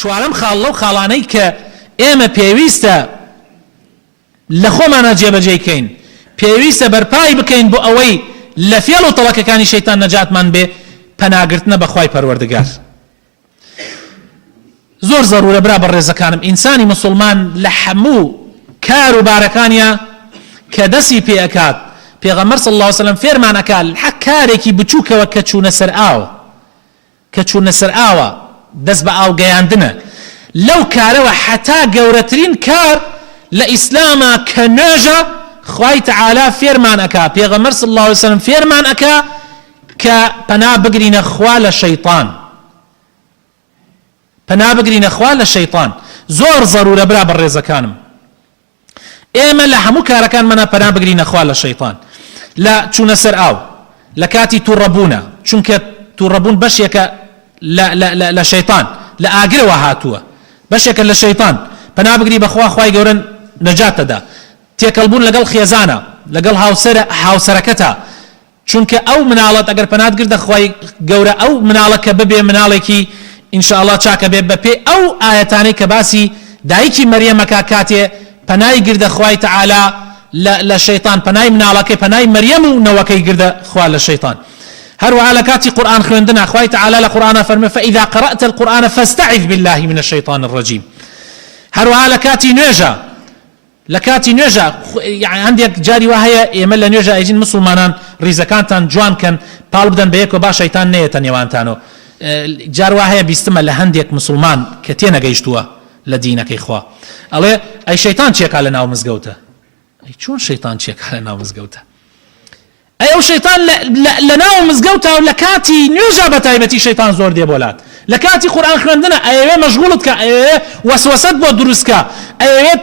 چوارم خاڵ لەو خاڵانەی کە ئێمە پێویستە لە خۆمانە جێبەجێکەین پێویستە بەرپای بکەین بۆ ئەوەی لە فێڵ و تەڵەکەکانی شەیتان نەجاتمان بێ پەناگرتنە بەخوای پەروەردگار. زۆر زەرورە برا بەڕێزەکانم ئینسانی مسلمان لە هەموو کار و بارەکانیە کە دەستی پێ ئەکات پێغەمبەر صلی الله علیه وسلم فێرمان ئەکات حەق کارێکی بچووکەوە کە چوونە سەر ئاوە دەست بە ئاو گەیاندنە لەو کارەوە حتا گەورەترین کار لە ئیسلامە کە نوێژە خوای تەعالا فێرمان ئەکا پێغەمبەر صلی الله علیه وسلم فێرمان ئەکا کە پەنا بگرینە خوا لە شەیطان پەنا بگرینە خوا لە شەیطان. زۆر زەرورە برا بەڕێزەکانم ئێمە لە هەموو کارەکانمانە پەنا بگرینە خوا لە شەیطان لە چوونە سەر ئاو لە کاتی تووڕەبوونە چونکە تووڕەبوون بەشێکە لە شەیطان لە ئاگرەوە هاتووە بەشێکە لە شەیطان پەنا بگری بەخوا خوای گەورە نەجات دەدا. تێکەڵبوون لەگەڵ خێزانە لەگەڵ هاوسەرەکەتە چونکە ئەو مناڵەت ئەگەر پەنات گردە خوای گەورە ئەو مناڵەکە ببێ مناڵێکی ئینشاءالله چاکە بێ بەپێ ئەو ئاەتانەی کە باسی دایکی مەریەمەکە کاتێ پەنای گردە خوای تەعالا لە شەیطان پەنای مناڵەکەی پەنای مەریەم و نەوەکەی گردە خوا لە شەیطان. هەروەها لە کاتی قورئان خوێندنە خوای تەعالا لە قورئانە فەرمێ فإذا قرأت القرآن فاستعذ بالله من الشيطان الرجيم. هەروەها لە کاتی نوێژە يعني هەندێک جاری وا هەیە ئێمە لە نوێژە ئەیجین مسلمانان ڕیزەکانتان جوانکەن پاڵ بدەن بە یەکەوە با شەیطان نەیەتە نێوانتانەوە. جار وا هەیە بیستمە لە هەندێک مسلمان کە تێنەگەیشتووە لە دینەکەی خوا ئەڵێ ئەی شەیطان چێکا لە ناو مزگەوتە. ئەی چۆن شەیطان چێکا لە ناو مزگەوتە؟ ئەی ئەو شەیطان لە ناو مزگەوتە و لە کاتی نوێژە بە تایبەتی شەیطان زۆر دێ بۆلات لە کاتی قورئان خوێندنە ئەوێ مەشغوڵت کە ئەوێ وەسوەسەت بۆ دروستکە ئەوێ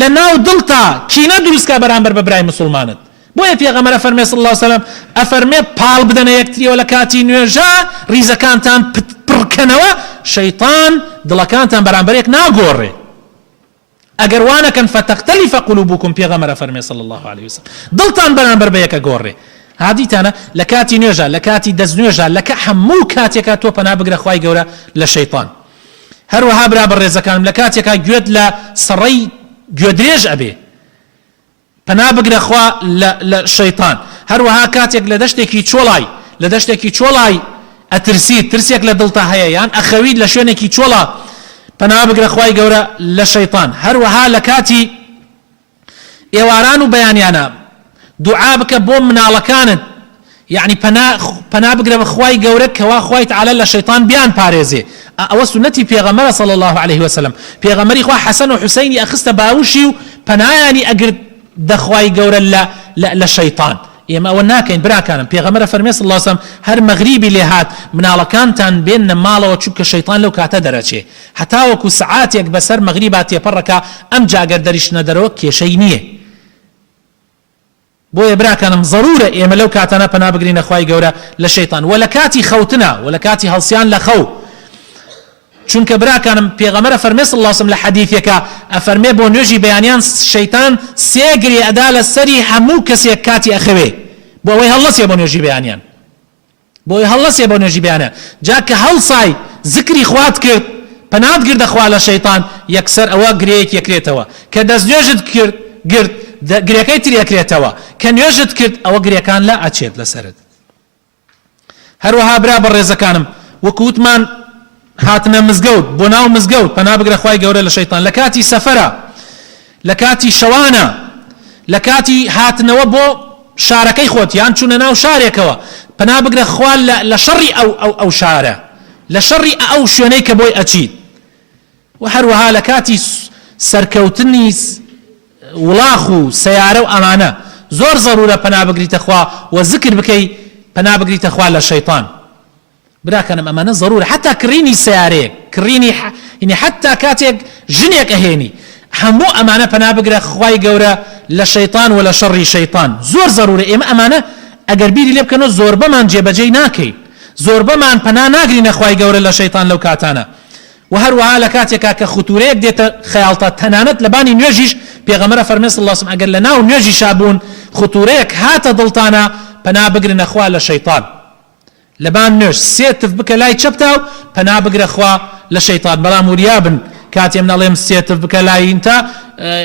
لە ناو دڵتا کینە دروستکە بەرامبەر بە برای مسلمانت. بۆیە پێغەمبەر فەرمێ صلی الله علیه وسلم ئەفەرمێ پاڵ بدەنە یەکتریەوە لە کاتی نوێژە ڕیزەکانتان پڕکەنەوە شەیطان دڵەکانتان بەرامبەر یەک ناگۆڕێ ئەگەر وانەکەن فتەختەلیفە قولوبکم پێغەمبەر فەرمێ صلی الله علیه وسلم دڵتان بەرامبەر بە یەکە گۆڕێ. هادیتانە لە کاتی نوێژە لە کاتی دەستنوێژە لە هەموو کاتێکە تۆ پەنا بگرە خوای گەورە لە شەیطان. هەروەها برا بەڕێزەکانم لە کاتێکە گوێت لە سەڕەی گوێدرێژ ئەبێ پەنا بگرە خوا لە شەیطان. هەروەها کاتێک لە دەشتێکی چۆڵای ئەترسیت ترسێک لە دڵتا هەیە یان ئەخەوید لە شوێنێکی چۆڵە پەنا بگرە خوای گەورە لە شەیطان. هەروەها لە کاتی ئێواران و بەیانیانە دوعا بکە بۆ مناڵەکانت یعنی پەنا بگرە بە خوای گەورە کەوا خوای تەعالا لە شەیطان بیان پارێزێ. ئەوە سنەتی پێغەمبەرە صلی الله عليه وسلم پێغەمبەری خوا حەسەن و حوسەینی ئەخستە باوشی و پەنایانی ئەگرت دەخوای گەورە لە شەیطان. ئێمە ئەوە ناکەین براکانم پێغەمبەر فەرمێ صلی الله عليه وسلم هەر مەغریبی لێ هات مناڵەکانتان بێنە ماڵەوە چونکە شەیطان لەو کاتە دەرەچێ هەتا وەکو سەعاتێک بەسەر مەغریبا تێپەڕەکە ئەم جاگەر دەریشتنە دەرەوە کێشەی نییە. بۆیە براکانم ضرورە ئێمە لەو کاتانە پەنا بگرینە خوای گەورە لە شەیطان و لە کاتی خەوتنە و لە کاتی هەڵسیان لە خەو چونکە براکانم پێغەمبەر فەرمێ صلی الله علیه وسلم لە حەدیثێکە ئەفەرمێ بۆ نوێژی بەیانیان شەیطان سێگری ئەدا لە سەری هەموو کەسێک کاتی ئەخەوێ بۆ ئەوەی هەڵەسێ بۆ نوێژی بەیانیان جا کە هەڵسای ذکری خوات کرد پەنات گردە خوا لە شەیطان یەکسەر ئەوە گرەیەک یەکرێتەوە کە دەست نوێژت کرد گرێکەی تر یەکرێتەوە کە نوێژت کرد ئەوە گرێکان لە ئەچێت لەسەرت. هەروەها برا بەڕێزەکانم وەکووتمان هاتنە مزگەوت بۆ ناو مزگەوت پەنا بگرە خوای گەورە لە شەیطان لە کاتی سەفەرە لە کاتی شەوانە لە کاتی هاتنەوە بۆ شارەکەی خۆت یان چوونە ناو شارێکەوە پەنا بگرە خوا لە شەڕی ئەو شارە لە شەڕی ئەو شوێنەی کە بۆی ئەچیت. و هەروەها لە کاتی سەرکەوتنی وڵاخ و سەیارە و ئەمانە زۆر ضرورە پەنا بگریتە خوا و ذکر بکەی پەنا بگریتە خوا لە شەیطان. براکەنم ئەمانە ضرورە حتا کڕینی سیارەیەک کڕینی حتا کاتێک ژنێک ئەهێنی هەموو ئەمانە پەنا بگرە خوای گەورە لە شەیطان و لە شەڕی شەیطان زۆر ضرورە. ئێمە ئەمانە ئەگەر بیری لێ بکەنەوە زۆر بەمان جێبەجێ ناکەین زۆر بەمان پەنا ناگرینە خوای گەورە لە شەیطان لەو کاتانە. و هەروەها لە کاتێکا کە خوتورەیەک دێتە خەیاڵتە تەنانەت لە بانی نوێژیش پێغەمبەر فەرمێ صلی الله علیه وسلم ئەگەر لە ناو نوێژی شابوون خوتورەیەک هاتە دڵتانە پەنا بگرنە خوا لە شەیطان لەبان نوێش سێتف بکە لای چەپتا و پەنا بگرە خوا لە شەیطان بەڵام وریابن کاتی ئەم نەڵێم سێتف بکە لای ئینتا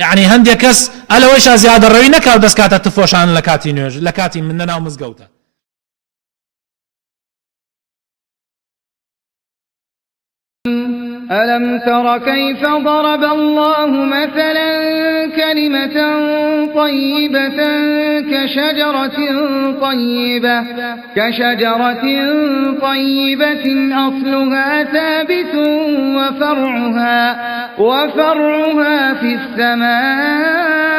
یعنی هەندێک کەس ئەلەوەیشا زیادە ڕەوی نەکاو دەستکاتە تفۆشان لە کاتی نوێژ لە کاتی من نەناو مزگەوتە. ألم تر كيف ضرب الله مثلا كلمة طيبة كشجرة طيبة أصلها ثابت وفرعها في السماء